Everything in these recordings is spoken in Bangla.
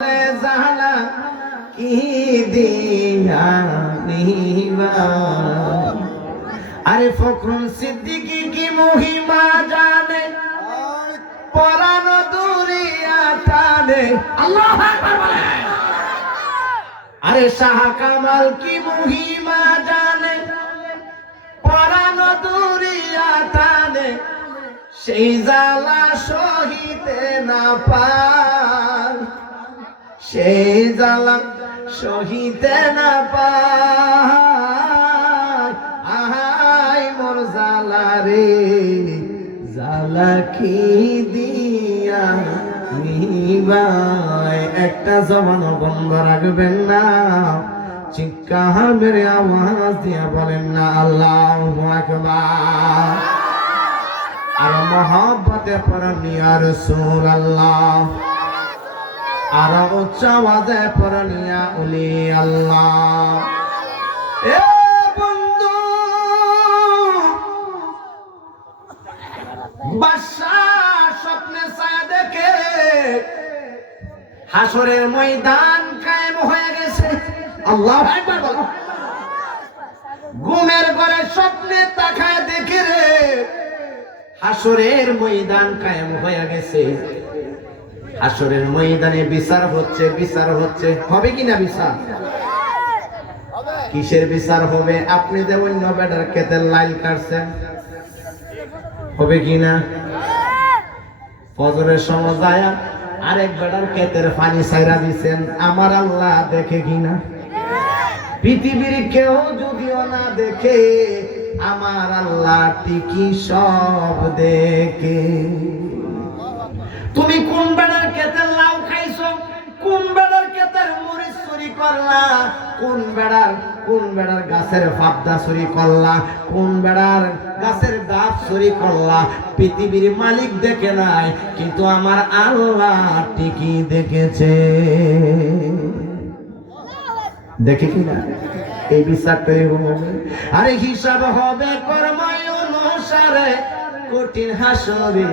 জালা কি দিয়া নিবা। আরে ফখরুল সিদ্দিকী কি মহিমা জানে, পরাণ দুরিয়া টানে। আল্লাহু আকবার বলেন। আরে শাহ কামাল কি মহিমা জানে, পরাণ দুরিয়া টানে। সেই জালা সহিতে না পায়, সেই জালা সহিতে না পায়। আহাই মোর জালা রে, জালা কি দিয়া নিবাই। একটা জবানও বন্ধ রাখবেন না, চিৎকার মেরে আওয়াজ দিয়া বলেন না আল্লাহু আকবার। আর মহব্বতে পড়েন ইয়া রাসূলুল্লাহ, আর উচ্চ আওয়াজে পড়েন ইয়া ওলি আল্লাহ। এ বন্ধু, বাদশাহ স্বপ্নে ছায়া দেখে হাসরের ময়দান কায়েম হয়ে গেছে। আল্লাহু আকবার বল। ঘুমের ঘরে স্বপ্নে তাকায় দেখে রে হাসরের ময়দান কায়েম হয়ে গেছে। হাসরের ময়দানে বিচার হচ্ছে, বিচার হচ্ছে। হবে কিনা বিচার? কিসের বিচার হবে? আপনি যে অন্য বেটার ক্ষেতের লাইল কাটছেন, হবে কিনা? ফজরের সময় যায় আরেক বেটার ক্ষেতের পানি ছাইরা দিছেন, আমার আল্লাহ দেখে কিনা? পৃথিবীর কেউ যদিও না দেখে, আমার আল্লাহ ঠিকই সব দেখে। তুমি কোন বেড়ার ক্ষেতের লাউ খাইছো, কোন বেড়ার ক্ষেতের মরিচ চুরি করলা, কোন বেড়ার গাছের পাবদা চুরি করলা, কোন বেড়ার গাছের ডাব চুরি করলা, পৃথিবীর মালিক দেখে নাই, কিন্তু আমার আল্লাহ ঠিকই দেখেছে। দেখে কিনা? এই বিচারটাই হবে। আরে হিসাব হবে কর্ম অনুসারে কঠিন হাসরে,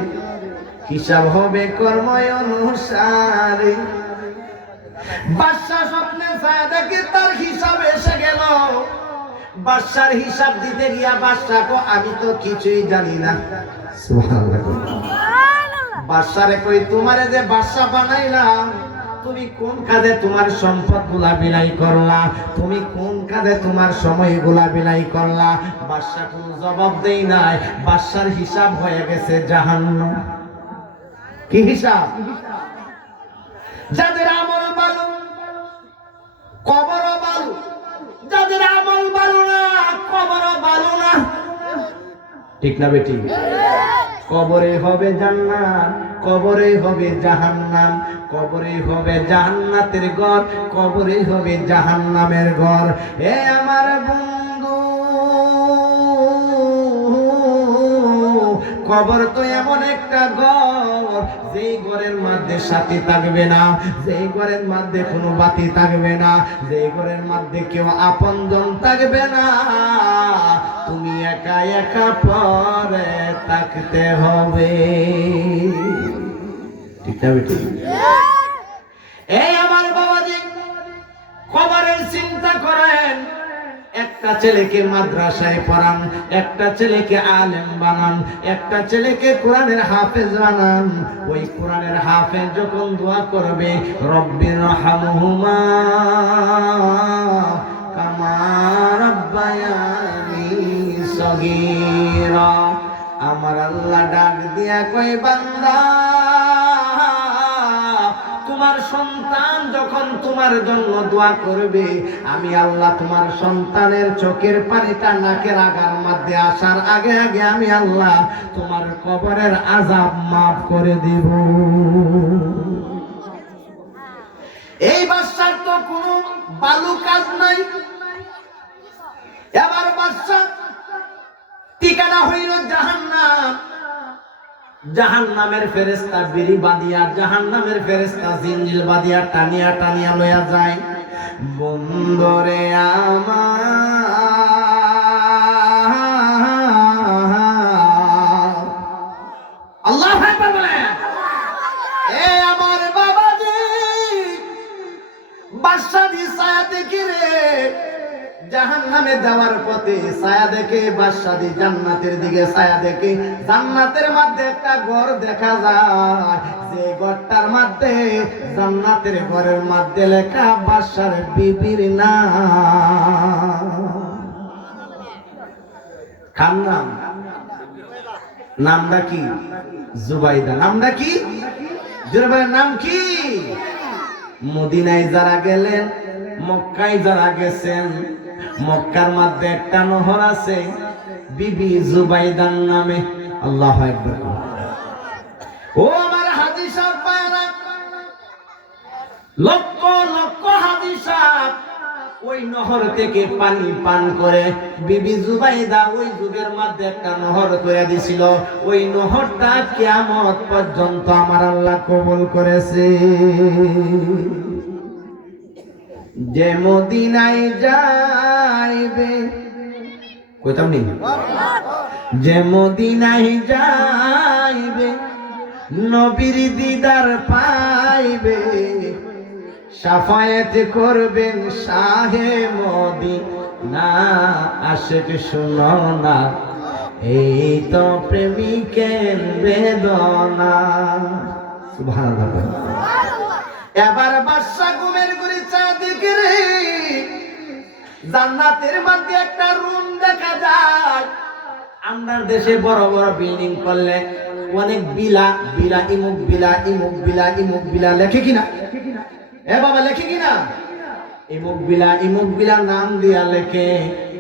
হিসাব হবে কর্ম অনুসারে। বাদশা স্বপ্নে ছায়া দেখে তার হিসাব এসে গেল। বাদশার হিসাব দিতে গিয়া বাদশা কো আমি তো কিছুই জানি না। সুবহানাল্লাহ। বাদশারে কই তোমারে যে বাদশা বানাইলাম, তুমি কোন কাজে তোমার সম্পদ গুলা বিলাই করলা, তুমি কোন কাজে তোমার সময় গুলা বিলাই করলা? বাদশা কোন জবাব দেই নাই। বাদশার হিসাব হয়ে গেছে জাহান্নাম। কি হিসাব? যাদের আমল ভালো কবর ভালো, যাদের আমল ভালো না কবর ভালো না। ঠিক না বেটি? কবরে হবে জান্নাত, কবরে হবে জাহান্নাম, কবরে হবে জান্নাতের ঘর, কবরে হবে জাহান্নামের ঘর। এ আমার বন্ধু, কবর তো এমন একটা ঘর, যেই ঘরের মধ্যে সাথী থাকবে না, যেই ঘরের মধ্যে কোনো বাতি থাকবে না, যেই ঘরের মধ্যে কেউ আপনজন থাকবে না। তুমি একা একা পরে থাকতে হবে। ঠিক না বেটি? এই আমার বাবাজি, কবরের চিন্তা করেন। একটা ছেলেকে মাদ্রাসায় পড়ান, একটা ছেলেকে আলেম বানান, একটা ছেলেকে কোরআনের হাফেজ বানান। ওই কোরআনের হাফেজ যখন দোয়া করবে রব্বির রহমহুমা কামা রাব্বায়ানি সগীরা, আমার আল্লাহ ডাক দিয়া কই বান্দা, তোমার সন্তান যখন তোমার জন্য দোয়া করবে, আমি আল্লাহ তোমার সন্তানের চোখের পানিটা নাকের আগার মধ্যে আসার আগে আগে আমি আল্লাহ তোমার কবরের আযাব মাফ করে দেব। এই বাদশার তো কোনো ভালো কাজ নাই। এবার বাদশা ঠিকানা হইল জাহান্নাম। জাহান্নামের ফেরেশতা বিড়ি বাঁধিয়া, জাহান্নামের ফেরেশতা জিঞ্জির বাঁধিয়া টানিয়া টানিয়া লইয়া যায়। বন্দরে আমার আল্লাহু আকবার বলেন। এ আমার বাবাজি, বাদশাহী ছায়া দেখে রে জাহান্নামে যাওয়ার পথে ছায়া দেখে, বাদশাহী জান্নাতের দিকে ছায়া দেখে। জান্নাতের মধ্যে একটা ঘর দেখা যায়, যে ঘরটার মধ্যে জান্নাতের ঘরের মধ্যে লেখা বাদশার বিবির নাম। কার নাম? নামটা কি? জুবাইদা। নামটা কি? জোরে বলেন, নাম কি? মদিনায় যারা গেলেন, মক্কায় যারা গেছেন, মক্কার মধ্যে একটা নহর আছে বিবি জুবাইদার নামে। আল্লাহু আকবার। ও আমার হাজী সাহেব পায়রা, লক্ষ লক্ষ হাজী সাহেব ওই নহর থেকে পানি পান করে। বিবি জুবাইদা ওই যুগের মধ্যে একটা নহর করে দিছিল। ওই নহরটা কিয়ামত পর্যন্ত আমার আল্লাহ কবুল করেছে। যে মদিনায় যাইবে, কইতাম নি, যে মদিনায় যাইবে নবীর দিদার পাইবে, শাফায়াত করবেন শাহে মদিনা। আশিক শুনো না, এই তো প্রেমিকের বেদনা। সুবহানাল্লাহ। এবার বাদশা ঘুমের ঘুরে চাঁদিকে রে জান্নাতের মধ্যে একটা রুম দেখা যায়। আমরা দেশে বড় বড় বিল্ডিং করলে অনেক বিলা বিলা, ইমুক বিলা, ইমুক বিলা, ইমুক বিলা লেখে কিনা? এ বাবা লেখে কিনা? ইমুক বিলা, ইমুক বিলা নাম দিয়া লেখে।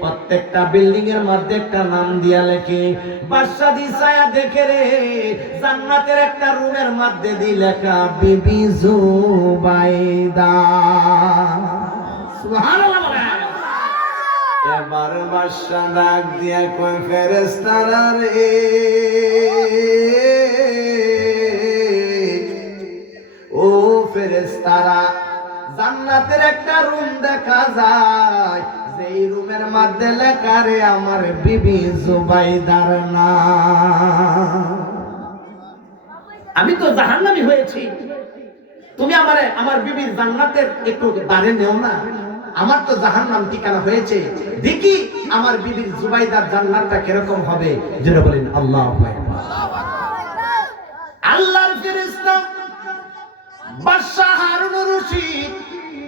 প্রত্যেকটা বিল্ডিং এর মধ্যে একটা নাম দিয়া লেখে। বাদশাহী ছায়া দেখে রে জান্নাতের একটা রুমের মধ্যে দি লেখা বিবি জুবাইদা। সুবহানাল্লাহ। এবার বাদশা ডাক দিয়া কই, ফেরেশতারা রে, ও ফেরেশতারা, জান্নাতের একটা রুম দেখা যায়, যেই রুমের মধ্যে লেখা রে আমার বিবি জুবাইদার নাম। আমি তো জাহান্নামী হয়েছি, তুমি আমার বিবির জান্নাতের একটু দাঁড়ে নেও না। আমার তো জাহান্নাম ঠিকানা হয়েছে, দেখি আমার বিবির জুবাইদার জান্নাতটা কিরকম হবে। যেটা বলেন আল্লাহু আকবার। আল্লাহর ফেরেশতা বাদশা হারুনুর রশিদ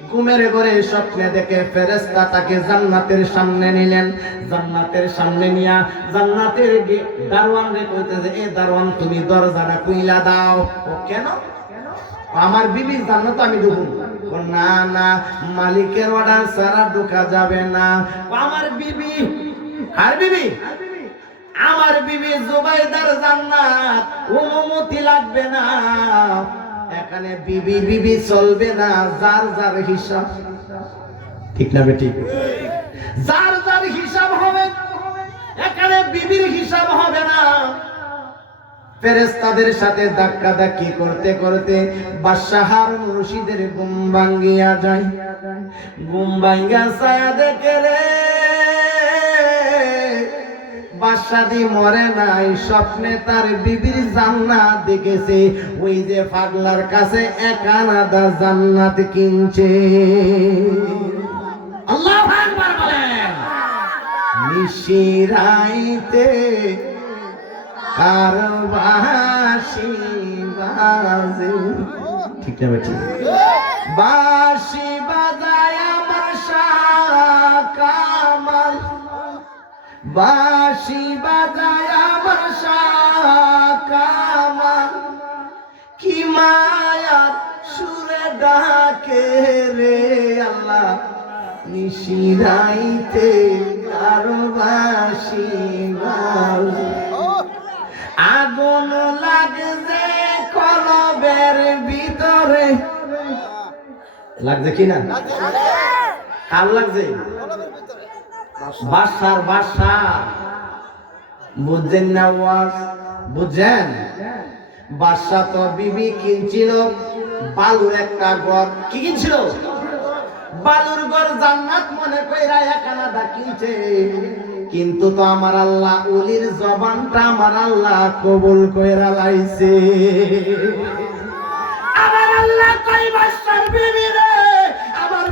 ঘুমের ঘরে স্বপ্নে দেখে ফেরেশতা তাকে জান্নাতের সামনে নিলেন। জান্নাতের সামনে নিয়া জান্নাতের দারওয়ান রে কইতেছে, এ দারওয়ান তুমি দরজাটা খুইলা দাও। ও কেন? আমার বিবির জান্নাত আমি ঢুকবো না। না, মালিকের অর্ডার ছাড়া ঢোকা যাবে না। আমার বিবি, আর বিবি, আমার বিবি জুবাইদার জান্নাত, অনুমতি লাগবে না। এখানে বিবি বিবি চলবে না, যার যার হিসাব। ঠিক না বেঠিক? যার যার হিসাব হবে, এখানে বিবির হিসাব হবে না। ফেরেশতাদের সাথে ধাক্কা ধাক্কি করতে করতে বাদশা হারুনুর রশিদের ঘুম ভাঙ্গিয়া যায়। ঘুম ভাঙ্গা ছায়া দেখে রে বাদশাহী মরে নাই, স্বপ্নে তার বিবির জান্নাত দেখেছে। ওই যে পাগলার কাছে একানাদা জান্নাত কিনছে। আল্লাহু আকবার বলেন। নিশিরাইতে কারবাসি বাজে, ঠিক না বেটি? বাঁশি বাজায় আমার শাহ কামাল, বাঁশি বাজায় আমার শাহ কামাল, কি মায়ার সুরে ডাকে রে আল্লাহ, নিশিরাইতে কারবাসি বাজে। আগুন লাগছে কলবের ভিতরে, লাগছে কিনা? কার লাগছে? বাদশার। বাদশা বুঝছেন না? ওয়াজ বুঝছেন? বাদশা তো বিবি কিনছিল বালুর একটা ঘর। কি কিনছিল? বালুর ঘর জান্নাত মনে কইরা একানাদা কিনছে। কিন্তু তো আমার আল্লাহ ওলির জবানটা আমার আল্লাহ কবুল কইরা লাইছে। আমার আল্লাহ কই বাদশার বিবি রে, আমার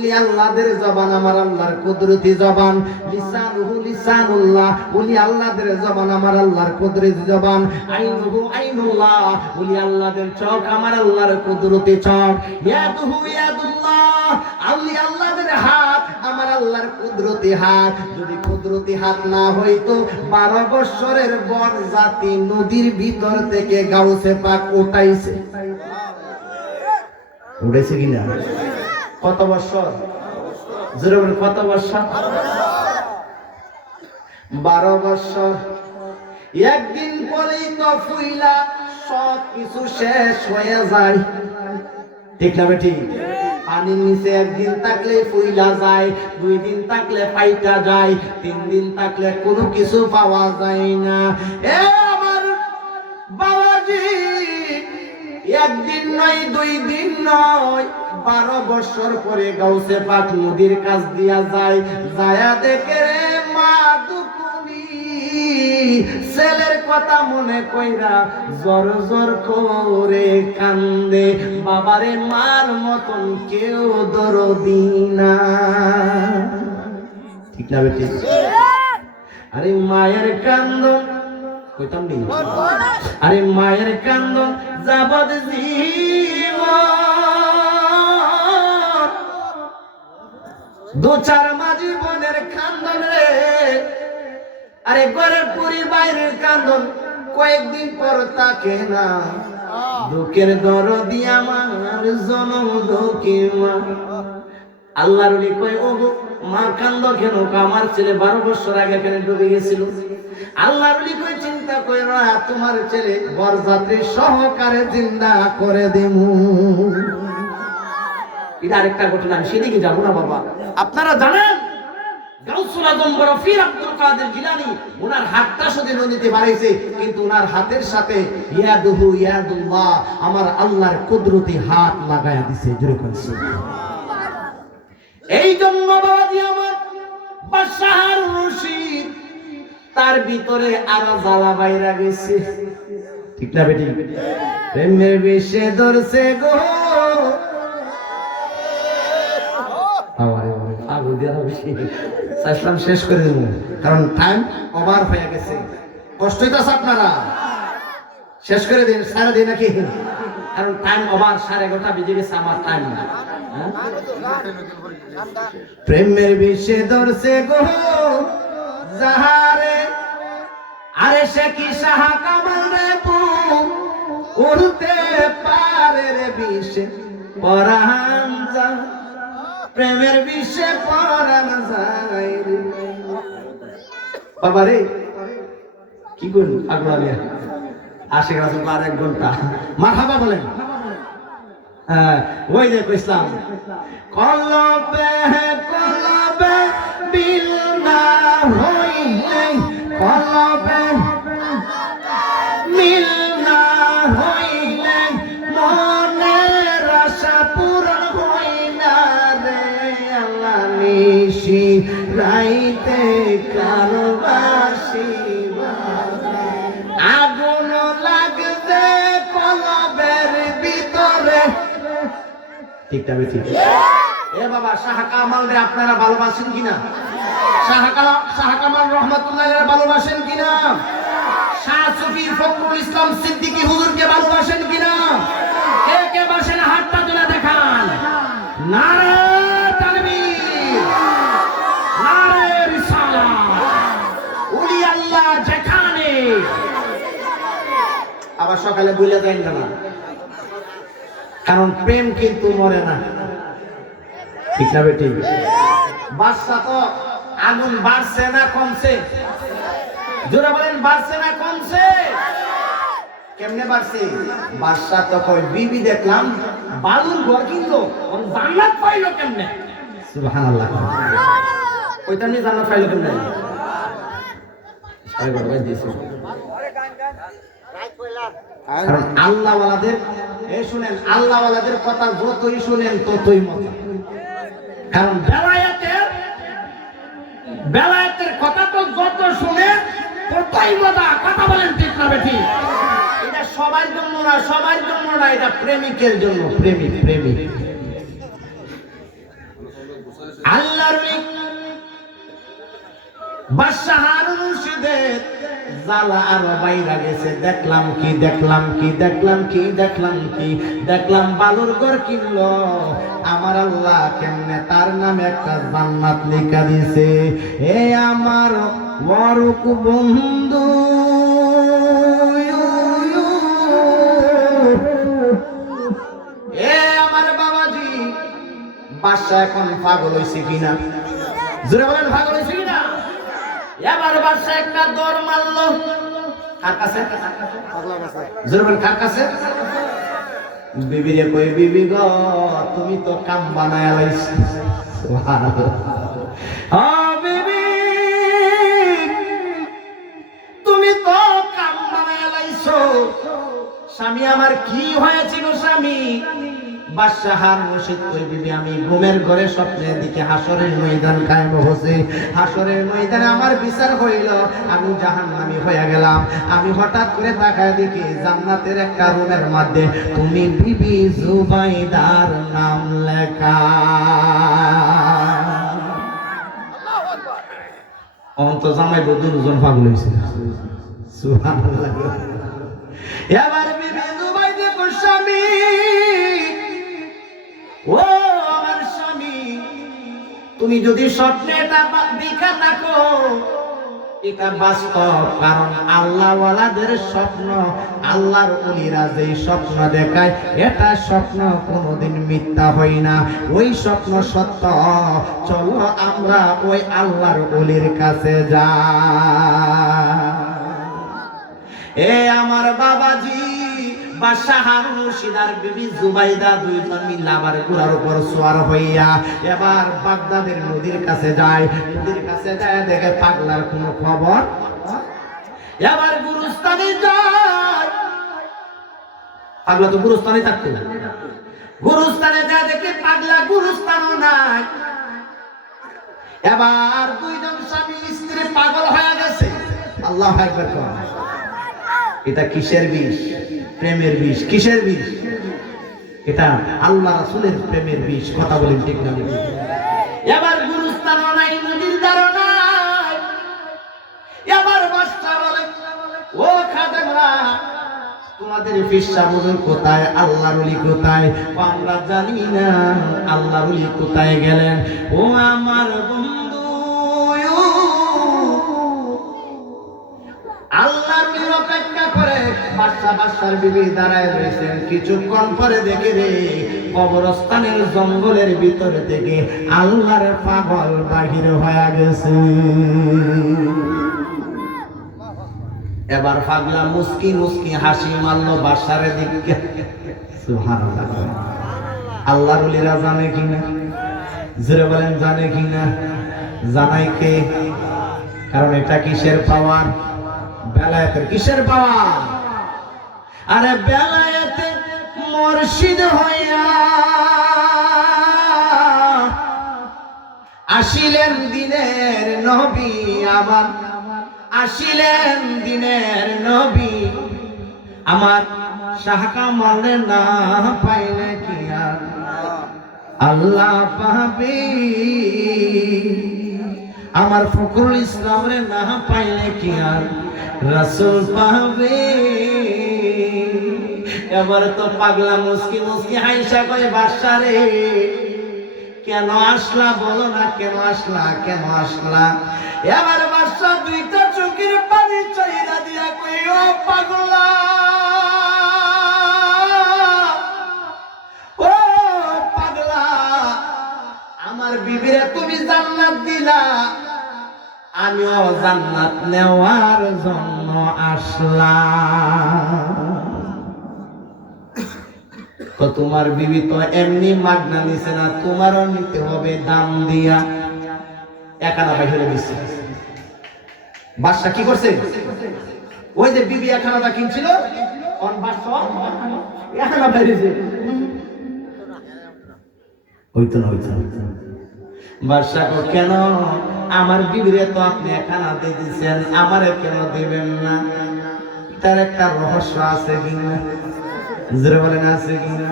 ওলি আল্লাহদের জবান আমার আল্লাহর কুদরতি জবান, লিসানুহু লিসানুল্লাহ, ওলি আল্লাহদের জবান আমার আল্লাহর কুদরতি জবান, আইনুহু আইনুল্লাহ, ওলি আল্লাহদের চোখ আমার আল্লাহর কুদরতি চোখ, ইয়াদুহু ইয়াদুল্লাহ, ওলি আল্লাহদের হাত আমার আল্লাহর কুদরতি হাত। যদি কুদরতি হাত না হইতো 12 বছরের বর জাতি নদীর ভিতর থেকে গাউসে পাক উঠাইছে। উঠেছে কিনা? কত বছর? জোরে বলেন কত বছর? 12 বছর। একদিন পরেই তো ফুইলা সব কিছু শেষ হয়ে যায়, ঠিক না বেটি? পানির নিচে একদিন থাকলে ফুইলা যায়, 2 দিন থাকলে পাইটা যায়, 3 দিন থাকলে কোনো কিছু পাওয়া যায় না। এ আমার বাবাজি, একদিন নয় 2 দিন নয়, 12 বছর পরে গাউসে পাক নদীর কাছ দিয়া যায়, যায়া দেখে রে মা দুকুনি ছেলের কথা মনে কইরা জোর জোর করে কান্দে। বাবারে মার মতন কেউ দরদি না, ঠিক না বেটি? আরে মায়ের কান্দন কইতাম নি, আরে মায়ের কান্দন যাবত জীবন, 2-4 মাস জীবনের কান্দন রে। আরে ঘরের পরিবারের কান্দন কয়েকদিন পর থাকে না। দুঃখের দরদি আমার জনম দুঃখী মা। আল্লাহর ওলি কয় ও মা কান্দ কেন? আমার ছেলে 12 বছর আগে কেন ডুবে গেছিল। আল্লাহর ওলি কয় চিন্তা কইরা তোমার ছেলে বরযাত্রী সহকারে জিন্দা করে দেবো। এটা আরেকটা ঘটনা, আমি সেদিকে যাবো না বাবা। আপনারা জানেন গাউসুল আজম বড় পীর আব্দুল কাদের জিলানী ওনার হাতটা শুধু নদীতে বাড়াইছে, কিন্তু ওনার হাতের সাথে ইয়াদুহু ইয়াদুল্লাহ, আমার আল্লাহর কুদরতি হাত লাগায়া দিছে। জোরে কইছে সুবহানাল্লাহ। এই জন্য বাবাজি আমার বাদশাহ রশিদ তার ভিতরে আরো জ্বালা বাইরা গেছে, ঠিক না বেটি? প্রেমের বিষে ধরছে গো, শেষ করে দেব কারণ টাইম ওভার হয়ে গেছে। কষ্ট হইতেছে আপনারা? শেষ করে দিন, সারা দিন নাকি? কারণ টাইম ওভার, 11:30 বেজে গেছে আমার টাইম। প্রেমের বিষে ধরছে গো যাহারে, আরে সে কি সাহা কামাল রে উড়তে পারে রে বিষে পরাণ যা, প্রেমের বিষে পরাণ যায় রে। বাবা রে কি করুন আগ্রহ আশিক রাসূল 1 ঘন্টা মারহাবা বলেন। হ্যাঁ ওই যে ইসলাম কলবে কলবে বিল না হইলে, কলবে মিল না হইলে মনের আশা পূরণ হয় না রে। আল্লাহ নিশি রাইতে কারবাসি আগুন লাগবে কলবের ভিতরে, ঠিক না ঠিক? এ বাবা শাহ কামাল রে আপনারা ভালোবাসেন কিনা? শাহ কামাল রহমাতুল্লাহ ভালোবাসেন কিনা? শাহ সুফি ফখরুল ইসলাম সিদ্দিকী হুজুরকে ভালোবাসেন কিনা? কে কে বাসেন হাতটা তুলে দেখান। নারে তাকবীর, নারে রিসালাত। ওলি আল্লাহ যেখানে, আবার সকালে বলে দেন না, কারণ প্রেম কিন্তু মরে না, ঠিক না বেটি? বাদশা তো আগুন বাড়ছে না কমছে? জোরে বলেন বাড়ছে না কমছে? কেমনে বাড়ছে? বাদশা তো কই বিবি দেখলাম বালুর ঘর কিনলো, জান্নাত পাইলো কেমনে? সুবহানাল্লাহ। কইতা নি জান্নাত পাইলো কেমনে? আরে বড় ভাই দিছো। কারণ আল্লাহ ওয়ালাদের, এই শুনেন, আল্লাহ ওয়ালাদের কথা যতই শুনেন ততই মজা। কারণ বেলায়েতের কথা তো যত শুনে ততই মজা। কথা বলেন ঠিক না বেটি? এটা সবার জন্য না, সবার জন্য না, এটা প্রেমিকের জন্য। প্রেমিক প্রেমিক আল্লাহর বাদশাহ হারুন রশিদের জ্বালা আরো বাইরা গেছে। দেখলাম বালুর ঘর কিনলো। আমার আল্লাহ কেমনে তার নামে একটা জান্নাত লিখা দিছে। এ আমার মরক বন্ধু, এ আমার বাবাজি, বাদশা এখন পাগল হইছে কিনা? জোরে বলেন, পাগল হইছে কিনা? এবার বাদশা একটা দৌড় মারলো। কার কাছে? জোরে বলেন, কার কাছে? বিবিরে কই, বিবি গো, তুমি তো কাম বানায় লাইছো। সুবহানাল্লাহ। ও বিবি, তুমি তো কাম বানায় লাইছো। স্বামী আমার কি হয়েছিল স্বামী? বাদশাহ হারুন রশিদ কই, বিবি আমি ঘুমের ঘরে স্বপ্নের দিকে হাসরের ময়দান কায়েম হইছে। হাসরের ময়দানে আমার বিচার হইল, আমি জাহান্নামী হয়ে গেলাম। আমি হঠাৎ করে তাকায় দেখি জান্নাতের একটা রুমের মধ্যে তুমি বিবি জুবাইদার নাম লেখা। অন্ত জামাই দুজন পাগল হইছে। সুবহানাল্লাহ। এবার বিবি জুবাইদা কই, স্বামী, ও আমার স্বামী, তুমি যদি স্বপ্নে এটা দেখা থাকো, এটা বাস্তব। কারণ আল্লাহওয়ালাদের স্বপ্ন, আল্লাহর ওলিরা যে স্বপ্ন দেখায়, এটা স্বপ্ন কোনোদিন মিথ্যা হয় না, ওই স্বপ্ন সত্য। চলো আমরা ওই আল্লাহর ওলির কাছে যাই। এ আমার বাবাজি, বাদশাহ হারুন রশিদ আর বিবি জুবাইদা দুইজন মিলে আবার ঘোড়ার উপর সওয়ার হইয়া এবার বাগদাদের নদীর কাছে যায়। নদীর কাছে যায় দেখে পাগলার কোনো খবর। এবার গুরুস্থানে যায়। পাগলা তো গুরুস্থানে থাকতো। গুরুস্থানে যায় দেখে পাগলা গুরুস্থানও নাই। এবার দুইজন স্বামী স্ত্রী পাগল হয়ে গেছে। আল্লাহু আকবার। এটা কিসের বিষ? প্রেমের বিষ। কিসের বিষ? এটা আল্লাহ রাসূলের প্রেমের বিষ। কথা বলেন ঠিক না? এবার গুরুস্থান নাই, নদীর দ্বার নাই। এবার বাদশা বলে, ও খাদেমরা, তোমাদের ফিরসা হুজুর কোথায়? আল্লাহর ওলি কোথায়? আমরা জানি না আল্লাহর ওলি কোথায় গেলেন। ও আমার বন্ধু, আল্লাহর ওলির অপেক্ষা করে বাদশার বিবি দাঁড়ায় রয়েছেন। কিছুক্ষণ পরে দেখে রে, কবরস্থানের জঙ্গলের ভিতর থেকে আল্লাহর পাগল বাহির হয়ে গেছে। এবার পাগলা মুস্কি মুস্কি হাসি মারলো বাদশার দিকে। সুবহানাল্লাহ। আল্লাহর ওলিরা জানে কিনা? জোরে বলেন, জানে কিনা? জানাই কে? কারণ এটা কিসের পাওয়ার? বেলায়েতের। কিসের পাওয়ার? আরে বেলায়েতে মুর্শিদ হইয়া আসিলেন দিনের নবী আমার, আসিলেন দিনের নবী আমার। শাহ কামালে না পাইলে কি আর আল্লাহ পাবে? আমার ফখরুল ইসলাম রে না পাইলে কি আর রাসূল পাবে? এবার তো পাগলা মুস্কি মুস্কি হাইসা কয়, বাদশা রে, কেন আসলা বলো না, কেন আসলা, কেন আসলা? এবার বাদশা দুইটা চোখের পানি চাইরা দিয়া কই, ও পাগলা, ও পাগলা, আমার বিবিরে তুমি জান্নাত দিলা, আমিও জান্নাত নেওয়ার জন্য আসলাম। তো তোমার বিবি তো এমনি মাগনা নিছে না, তোমারও নিতে হবে দাম দিয়া। একানা বাইরে দিচ্ছে। বাদশা কি করছে? ওই যে বিবি একানাটা কিনছিল, ওর বাদশা একানা বাইরে দিছে। হইতো না, হইতো না। বাদশা কো, কেন আমার বিবিরে তো আপনি একানা দিয়ে দিচ্ছেন, আমারে কেন দিবেন না? তার একটা রহস্য আছে কিনা? জোরে বলেন, আছে কিনা?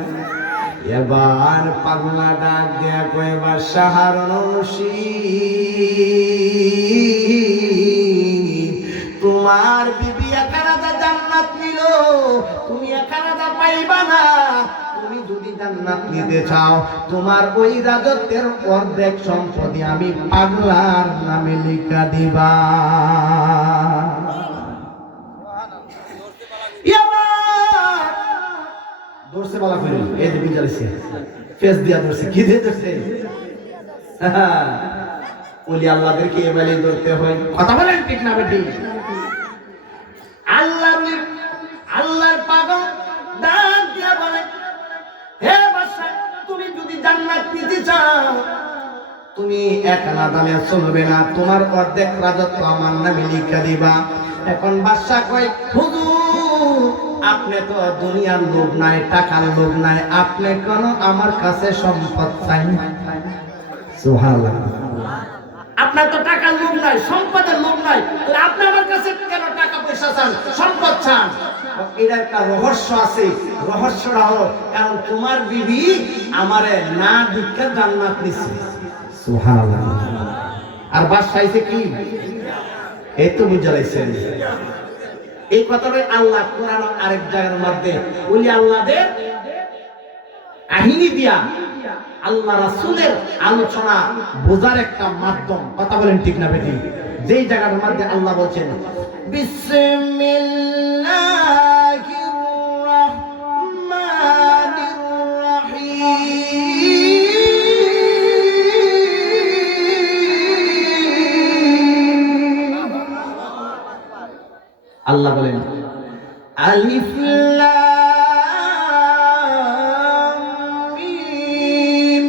এবার পাগলা ডাক দেয়া কয় বাদশাহ হারুন রশিদ, তোমার বিবি একানাদা জান্নাত নিল, তুমি একানাদা পাইবা না। তুমি যদি জান্নাত নিতে চাও, তোমার ওই রাজত্বের অর্ধেক সম্পত্তি আমি পাগলার নামে লিখা দিবা। ধরছে বালা করে এই যে বিজালিছে ফেস দিয়া ধরছে, কি দিয়ে ধরছে? ওলি আল্লাহদেরকে এভাবে ধরতে হয়। কথা বলেন ঠিক না বেটি? আল্লাহর পাগল ডাক দিয়া বলে, হে বাদশা, তুমি যদি জান্নাত নিতে চাও, তুমি একলা দালে চলবে না, তোমার অর্ধেক রাজত্ব আমার নামে লিখে দিবা। এখন বাদশা কয়, হুজুর আপনি তো দুনিয়ার লোভ নাই, টাকার লোভ নাই, আপনি কেন আমার কাছে সম্পদ চাই? সুবহানাল্লাহ। আপনার তো টাকার লোভ নাই, সম্পদের লোভ নাই, তাহলে আপনি আমার কাছে কেন টাকা পয়সা চান, সম্পদ চান? এটা একটা রহস্য আছে। রহস্যটা হলো, কারণ তোমার বিবি আমারে না দিকে জান্নাত নিছে। সুবহানাল্লাহ। আর বাদশা আইছে কি? এই তো বুঝাইছেন। এই কথাটাই আল্লাহ কোরআন আরেক জায়গার মধ্যে ওলি আল্লাহদের কাহিনী দিয়া আল্লাহ রাসূলের আলোচনা বোঝার একটা মাধ্যম। কথা বলেন ঠিক না বেটি? যেই জায়গার মধ্যে আল্লাহ বলেন, বিসমিল্লাহির রাহমানির রাহিম, আল্লাহ বলেন, আলিফ লাম মিম,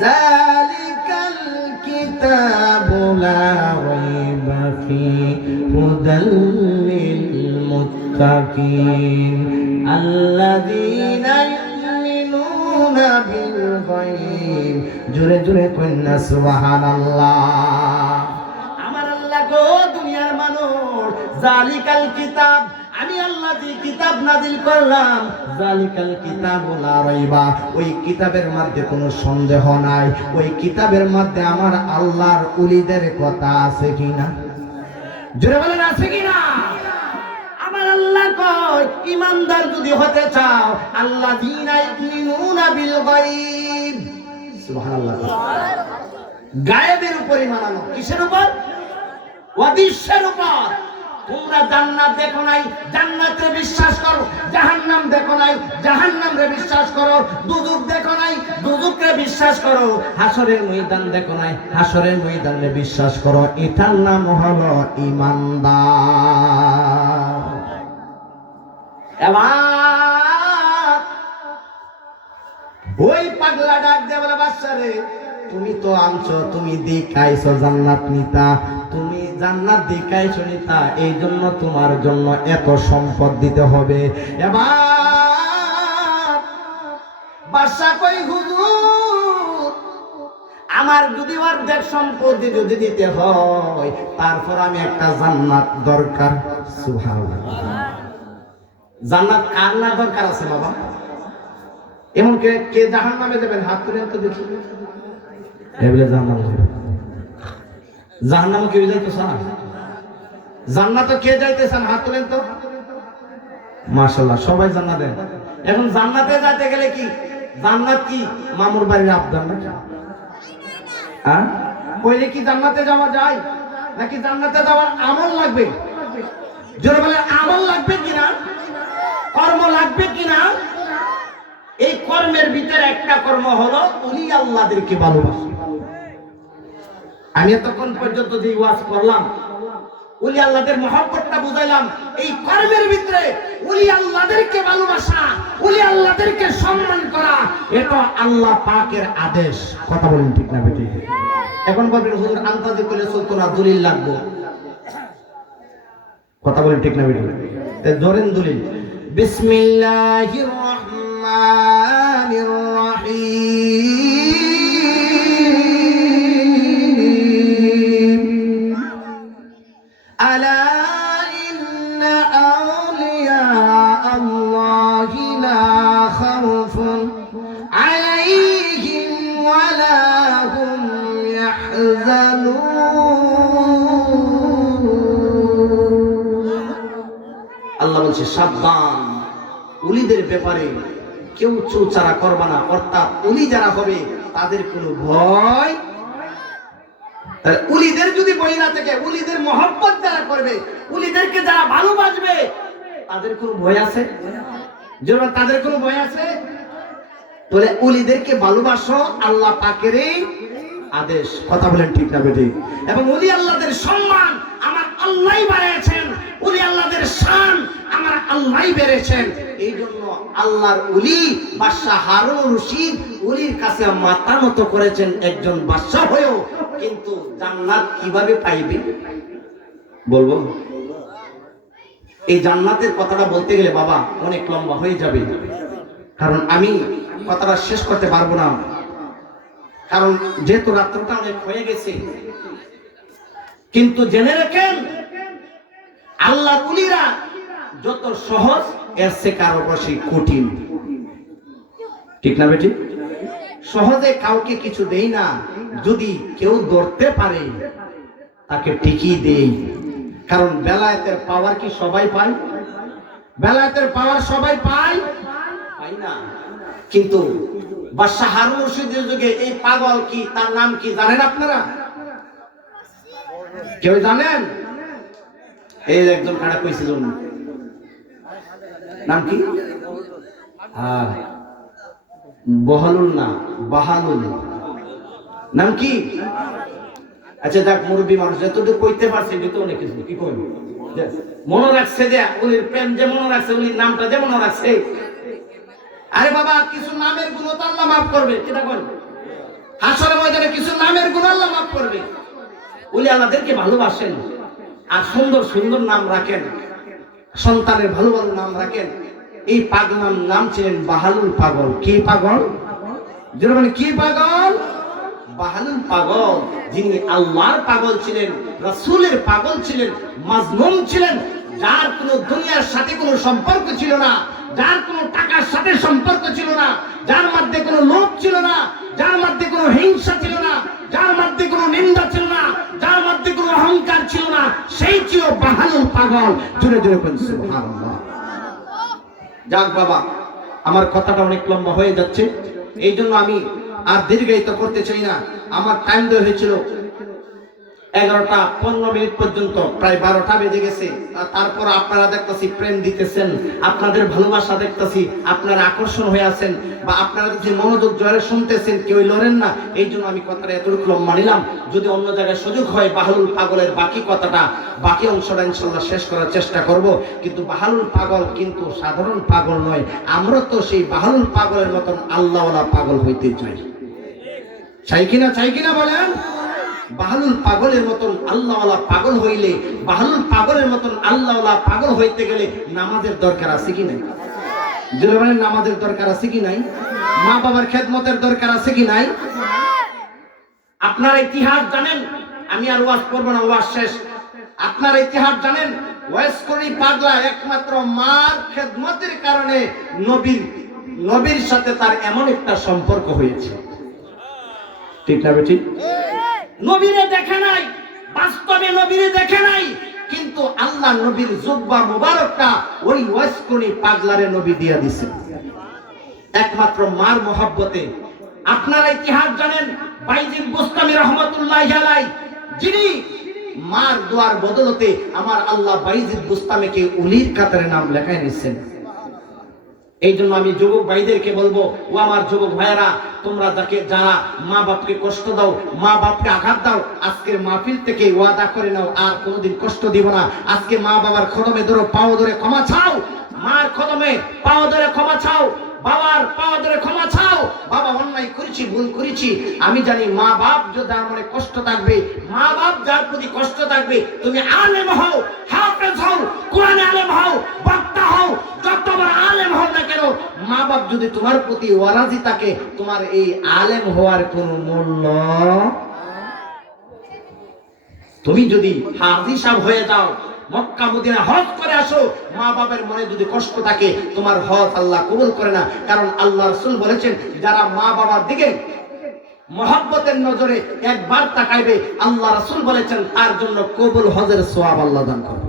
যালিকাল কিতাবু লা রাইবা ফীহি, হুদাল লিল মুত্তাকিন, আল্লাযীনা ইউমিনুনা বিল গায়ব। জোরে জোরে কন্যা সুবহানাল্লাহ। আমার আল্লাহ গো, দুনিয়ার মানুষ, জালিকাল কিতাব, আমি আল্লাহ যে কিতাব নাজিল করলাম, জালিকাল কিতাবু লা রাইবা, ওই কিতাবের মধ্যে কোনো সন্দেহ নাই। ওই কিতাবের মধ্যে আমার আল্লাহর ওলিদের কথা আছে কিনা? জোরে বলেন, আছে কিনা? আমার আল্লাহ কয়, ঈমানদার যদি হতে চাও, আল্লাযীনা ইউমিনুনা বিল গায়ব। সুবহানাল্লাহ। গায়েবের উপর ঈমান আনো। কিসের উপর? অদৃশ্যের উপর। তোমরা জান্নাত দেখো নাই, জান্নাতে বিশ্বাস করো। জাহান্নাম দেখো নাই, জাহান্নামে বিশ্বাস করো। দুজক দেখো নাই, দুজকে বিশ্বাস করো। হাসরের ময়দান দেখো নাই, হাসরের ময়দানে বিশ্বাস করো। এটার নাম হলো ঈমানদার। এবার ওই পাগলা ডাক দিয়ে বলে, বাদশা রে, তুমি তো আনছো, তুমি দেখাইছো জান্নাত নিতা, তুমি জান্নাত দেখাইছো নিতা, এই জন্য তোমার জন্য এত সম্পদ দিতে হবে। এবার বাদশা কই, হুজুর আমার যদি অর্ধেক সম্পত্তি যদি দিতে হয়, তারপর আমি একটা জান্নাত দরকার। সুবহানাল্লাহ। জান্নাত কার না দরকার আছে বাবা? এমন কে জাহান্নামে যাবেন? হাত তুলেন তো দেখি। এবারে জাহান্নামে কেউ যাইতে চান? জান্নাতে কে যাইতে চান? হাত তুলেন তো। মাশাআল্লাহ, সবাই জান্নাতে। এখন জান্নাতে যেতে গেলে কি, জান্নাত কি মামুর বাড়ির আবদার নাকি? হ্যাঁ, কইলে কি জান্নাতে যাওয়া যায়? নাকি জান্নাতে যাওয়ার আমল লাগবে? জোরে বলে, আমল লাগবে কিনা, কর্ম লাগবে কিনা? এই কর্মের ভিতরে একটা কর্ম হলো ওলি আল্লাহদেরকে ভালোবাসা। আমি এতক্ষণ পর্যন্ত যে ওয়াজ করলাম, ওলি আল্লাহদের মহব্বতটা বুঝাইলাম। এই কর্মের ভিতরে ওলি আল্লাহদেরকে ভালোবাসা, ওলি আল্লাহদেরকে সম্মান করা, এটা আল্লাহ পাকের আদেশ। কথা বলেন ঠিক না বেটি? এখন বলবেন হুজুর আন্তাজি করে চলতো না, দলিল লাগবে। কথা বলেন ঠিক না বেটি? ধরেন দলিল। বিসমিল্লাহির রহমানির রহিম, আলা ইন্না আউলিয়া আল্লাহি লা খাউফুন আল্লাহ বলছে সাবধান, ওলিদের ব্যাপারে কেউ চৌচারা করবা না, অর্থাৎ ওলি যারা হবে তাদের কোনো ভয়। তাহলে ওলিদের যদি ভয় না থাকে, ওলিদের মহব্বত যারা করবে, ওলিদেরকে যারা ভালোবাসবে, তাদের কোনো ভয় আছে? যেমন তাদের কোনো ভয় আছে? বলে ওলিদেরকে ভালোবাসো, আল্লাহ পাকের আদেশ। কথা বলেন ঠিক না বেটি? এবং ওলি আল্লাহদের সম্মান আমার আল্লাহই বাড়িয়েছেন, ওলি আল্লাহদের শান আমার আল্লাহই বেড়েছেন। এই জন্য আল্লাহর ওলি বাদশা হারুন রশিদ ওলির কাছে মাথা নত করেছেন একজন বাদশা হয়েও। কিন্তু জান্নাত কিভাবে পাইবে বলবো? এই জান্নাতের কথাটা বলতে গেলে বাবা অনেক লম্বা হয়ে যাবে, কারণ আমি কথাটা শেষ করতে পারবো না, কারণ যেহেতু রাত্রটা অনেক হয়ে গেছে। কিন্তু জেনে রাখেন, আল্লাহর ওলিরা যত সহজ, এর চেয়ে কারো বেশি কঠিন। ঠিক না বেটি? সহজে কাউকে কিছু দেই না, যদি কেউ ধরতে পারে তাকে ঠিকই দেই। কারণ বেলায়েতের পাওয়ার কি সবাই পায়? বেলায়েতের পাওয়ার সবাই পায়? পাই না। কিন্তু বাদশা হারুন রশিদের যুগে এই পাগল কি, তার নাম কি জানেন আপনারা? কেউ জানেন? এই একজন কারা কইছিল, নাম কি? বহালুল না, বাহালুল। নাম কি? আচ্ছা যাক, মুরব্বী মানুষ যতটুকু কইতে পারছে এটা তো অনেক কিছু। কি কইব? মনে রাখছে যে উনির প্রেম যে মনে রাখছে, উনির নামটা যে মনে রাখছে। আরে বাবা, কিছু নামের গুণ তো আল্লাহ মাফ করবে। কিনা কই? হাসরের ময়দানে কিছু নামের গুণ আল্লাহ মাফ করবে। উনি আল্লাহদেরকে ভালোবাসেন আর সুন্দর সুন্দর নাম রাখেন, সন্তানের ভালো ভালো নাম রাখেন। এই পাগলার নাম ছিলেন বাহালুল পাগল। কি পাগল? যেটা মানে কি পাগল? বাহালুল পাগল, যিনি আল্লাহর পাগল ছিলেন, রাসূলের পাগল ছিলেন, মাজনুন ছিলেন, যার কোনো দুনিয়ার সাথে কোনো সম্পর্ক ছিল না, যার কোনো টাকার সাথে সম্পর্ক ছিল না, যার মধ্যে কোনো লোভ ছিল না, যার মধ্যে কোনো হিংসা ছিল না, যার মধ্যে কোনো নিন্দা ছিল না, যার মধ্যে কোনো অহংকার ছিল না, সেই ছিল বাহালুল পাগল। জোরে জোরে বলুন সুবহানাল্লাহ। যাক বাবা, আমার কথাটা অনেক লম্বা হয়ে যাচ্ছে, এই জন্য আমি আর দীর্ঘায়িত করতে চাই না। আমার টাইম দেওয়া হয়েছিল 11:15 পর্যন্ত, প্রায় 12টা বেজে গেছে। তারপর আপনারা দেখতেছি প্রেম দিতেছেন, আপনাদের ভালোবাসা দেখতেছি, আপনারা আকর্ষণ হয়ে আছেন, বা আপনারা যদি মনোযোগ জোরে শুনতেছেন, কেউ লড়েন না। এই জন্য আমি কথাটা এতটুকু লম্বা নিলাম। যদি অন্য জায়গায় সুযোগ হয় বাহালুল পাগলের বাকি কথাটা, বাকি অংশটা ইনশাল্লাহ শেষ করার চেষ্টা করব। কিন্তু বাহালুল পাগল কিন্তু সাধারণ পাগল নয়, আমরা তো সেই বাহালুল পাগলের মতন আল্লাহওয়ালা পাগল হইতে চাই। চাই কিনা বলেন? বাহালুল পাগলের মতন আল্লাহওয়ালা পাগল হইলে, বাহালুল পাগলের মতন আল্লাহওয়ালা পাগল হইতে গেলে নামাজের দরকার আছে কি নাই? জুলমানের নামাজের দরকার আছে কি নাই? মা বাবার খেদমতের দরকার আছে কি নাই? আপনারা ইতিহাস জানেন, আমি আর ওয়াজ করব না, ওয়াজ শেষ। আপনারা ইতিহাস জানেন, ওয়াসকরি পাগলা একমাত্র মার খেদমতের কারণে নবীর সাথে তার এমন একটা সম্পর্ক হয়েছে। ঠিক না বেটি? নবীরে দেখে নাই, বাস্তবে নবীরে দেখে নাই, কিন্তু আল্লাহ নবীর জুব্বা মুবারকটা ওই ওয়াসকরি পাগলারে নবী দিয়া দিছে একমাত্র মার মহব্বতে। আপনারা ইতিহাস জানেন, বাইজিদ বুস্তামি রহমাতুল্লাহি আলাইহি, যিনি মার দোয়ার বদলতে আমার আল্লাহ বাইজিদ বুস্তামিকে উলির কাতারে নাম লেখায় নিছেন। এই জন্য আমি যুবক ভাইদেরকে বলবো, ও আমার যুবক ভাইয়েরা, তোমরা যারা মা বাপকে কষ্ট দাও, মা বাপকে আঘাত দাও, আজকের মাহফিল থেকে ওয়াদা করে নাও আর কোনোদিন কষ্ট দিব না। আজকে মা বাবার কদমে ধরো, পাও ধরে ক্ষমা চাও, মার কদমে পাও ধরে ক্ষমা চাও, বাবার পাও ধরে ক্ষমা চাও। বাবা অন্যায় করেছি, ভুল করেছি, আমি জানি। মা বাপ যার মনে কষ্ট থাকবে, মা বাপ যার প্রতি কষ্ট থাকবে, তুমি আলেম হও, হাফেজ হও, কোরআনে আলেম হও, বক্তা হও, যত বড় আলেম হও না কেন, মা বাপ যদি তোমার প্রতি ওয়ারাজি থাকে, তোমার এই আলেম হওয়ার কোনো মূল্য। তুমি যদি হাজি সাহেব হয়ে যাও, মক্কা মদিনা হজ করে আসো, মা বাবার মনে যদি কষ্ট থাকে, তোমার হজ আল্লাহ কবুল করে না। কারণ আল্লাহ রাসূল বলেছেন, যারা মা বাবার দিকে মহব্বতের নজরে একবার তাকাইবে, আল্লাহ রাসূল বলেছেন তার জন্য কবুল হজের সওয়াব আল্লাহ দান করবে।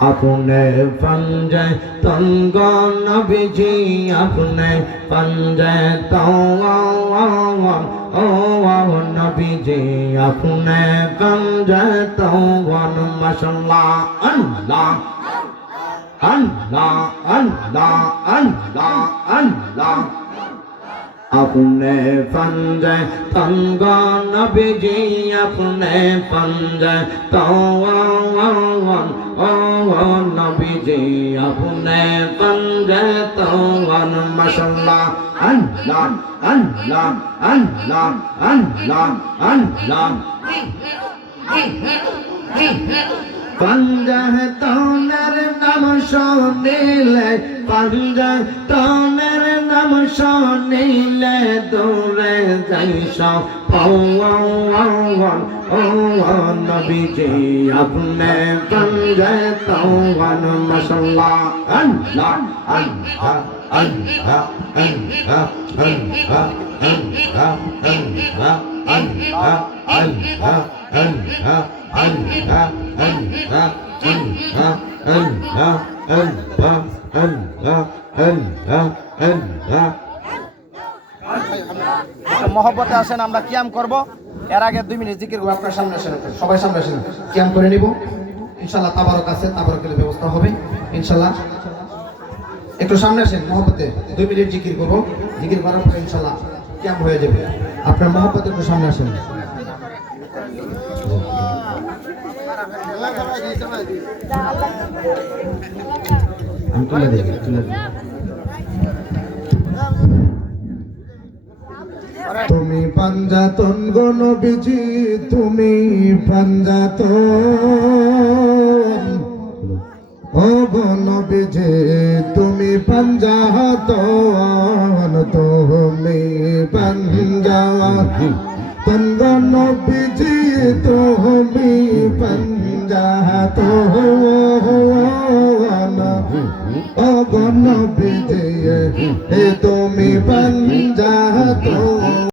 अपने पंजे तंग नबीजी अपने पंजे तंग ओ नबीजी अपने पंजे तंग माशाल्लाह अल्लाह अल्लाह अल्लाह अल्लाह अल्लाह अपने पंजे तंग नबीजी अपने पंजे तंग ओ नबीजी अपने पंजे तंग माशाल्लाह अल्लाह अल्लाह अल्लाह अल्लाह अल्लाह पंजा तोनेर नाम शोनिले पंजा तोनेर नाम शोनिले दौड़े जाइशो ओ नबीजी अपने पंजे तौवन माशाल्लाह अल्लाह अल्लाह अल्लाह अल्लाह अल्लाह अल्लाह अल्लाह अल्लाह अल्लाह अल्लाह अल्लाह अल्लाह अल्लाह अल्लाह अल्लाह अल्लाह अल्लाह মহব্বতে আসেন আমরা কিয়াম করব এর আগে 2 মিনিট জিকির করব আপনার সামনে আসেন সবাই সামনে আসেন কিয়াম করে নিব ইনশাআল্লাহ তাবারক আছে তাবারকের ব্যবস্থা হবে ইনশাআল্লাহ একটু সামনে আসেন মহব্বতে 2 মিনিট জিকির করব জিকির করার পর ইনশাআল্লাহ কিয়াম হয়ে যাবে আপনার মহব্বতে একটু সামনে আসেন আমি তুলে দিই তুমি পাঞ্জাতন গো নবীজি তুমি পাঞ্জাতন ও গো নবীজি তুমি পাঞ্জাতন তুমি পাঞ্জাতন গো নবীজি তুমি পাঞ্জাতন ও গো নবীজি